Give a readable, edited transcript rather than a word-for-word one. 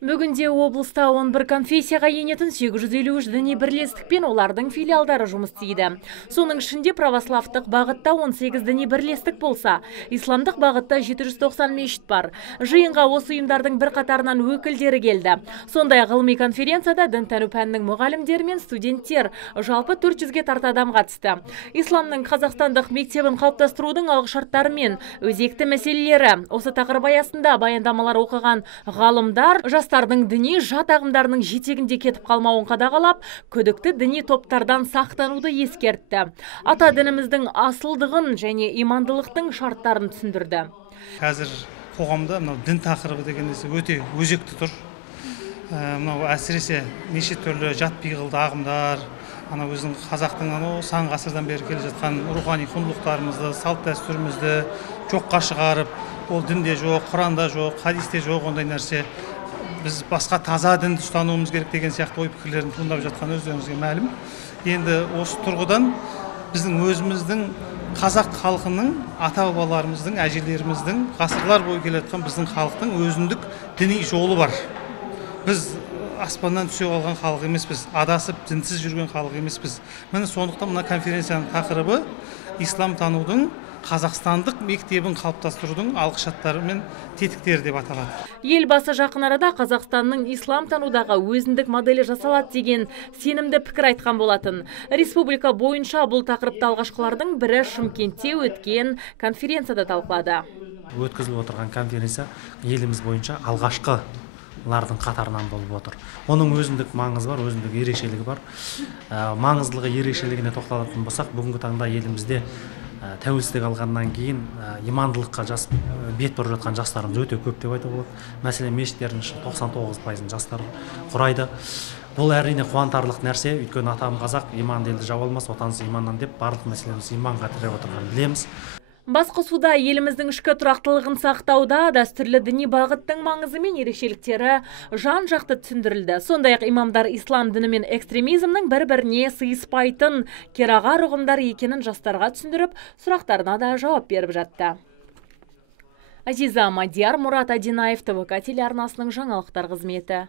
Бүгінде облыста 11 конфессияға енетін 853 діни бірлестік пен олардың филиалдары жұмыс істейді. Соның ішінде православтық бағытта 18 діни бірлестік болса, исламдық бағытта 790 мешіт бар. Жиынға осы ұйымдардың бір қатарынан өкілдері келді. Сондай ғылыми конференцияда дінтану пәнінің мұғалімдері мен студенттер жалпы 400-ге тарта адам қатысты. Исламның қазақстандық мектебін қалыптастырудың алғышарттары мен өзекті мәселелері. Осы тақырып аясында баяндамалар оқыған ғалымдар жастардың діни жат ағымдарының жетегінде кетіп қалмауын қадағалап, күдікті діни топтардан сақтануды ескертті. Ата дініміздің асылдығын және имандылықтың шарттарын түсіндірді. Қазір қоғамда дін тақырыбы деген өте өзекті тұр. Әсіресе неше түрлі жат пиғылды ағымдар, өзінің қазақтың сан ғасырдан бері келе жатқан рухани құндылықтарымызды, салт дәстүрімізді жоққа шығарып, ол дінде жоқ, Құранда жоқ, хадисте жоқ ондай нәрсе. Біз басқа таза дінді ұстануымыз керек деген сияқты ой пікірлерін туындап жатқан өздеріңізге мәлім. Енді осы тұрғыдан біздің өзіміздің қазақ халқының, ата-бабаларымыздың, әжелеріміздің ғасырлар бойы келе жатқан біздің халықтың өзіндік діни жолы бар. Біз аспаннан түсе қалған халық емеспіз, адасып дінсіз жүрген халық емеспіз. Міне сондықтан мына конференцияның тақырыбы ислам танудың қазақстандық мектебін қалыптастырудың алғышарттары мен тетіктері деп аталады. Елбасы жақын арада Қазақстанның ислам танудағы өзіндік моделі жасалады деген сенімді пікір айтқан болатын. Республика бойынша бұл тақырыпты алғашқылардың бірі Шымкентте өткен конференцияда талқылады. Өткізіліп отырған конференция еліміз бойынша алғашқылардың қатарынан болып отыр. Оның өзіндік маңызы бар, өзіндік ерекшелігі бар. Маңыздылығы ерекшелігіне тоқталатын болсақ, бүгінгі таңда елімізде тәуелсіздік алғаннан кейін имандылыққа бет бұрып жатқан жастарымыз өте көп деп айтуға болады. Мәселен, мешіттердің 99% жастар құрайды. Бұл әрине қуантарлық нәрсе, өйткені атам қазақ, иман елді жау алмас, отансыз иманнан деп барлық мәселеміз иманға тіреп отырғанын білеміз. Басқосуда еліміздің ішкі тұрақтылығын сақтауда дәстүрлі діни бағыттың маңызы мен ерекшеліктері жан-жақты түсіндірілді. Сондай-ақ имамдар ислам діні мен экстремизмнің бір-біріне сыйыспайтын керағар ұғымдар екенін жастарға түсіндіріп, сұрақтарына да жауап беріп жатты. Азиза Мадияр, Мұрат Адинаев, ТВК телеарнасының жаңалықтар қызметі.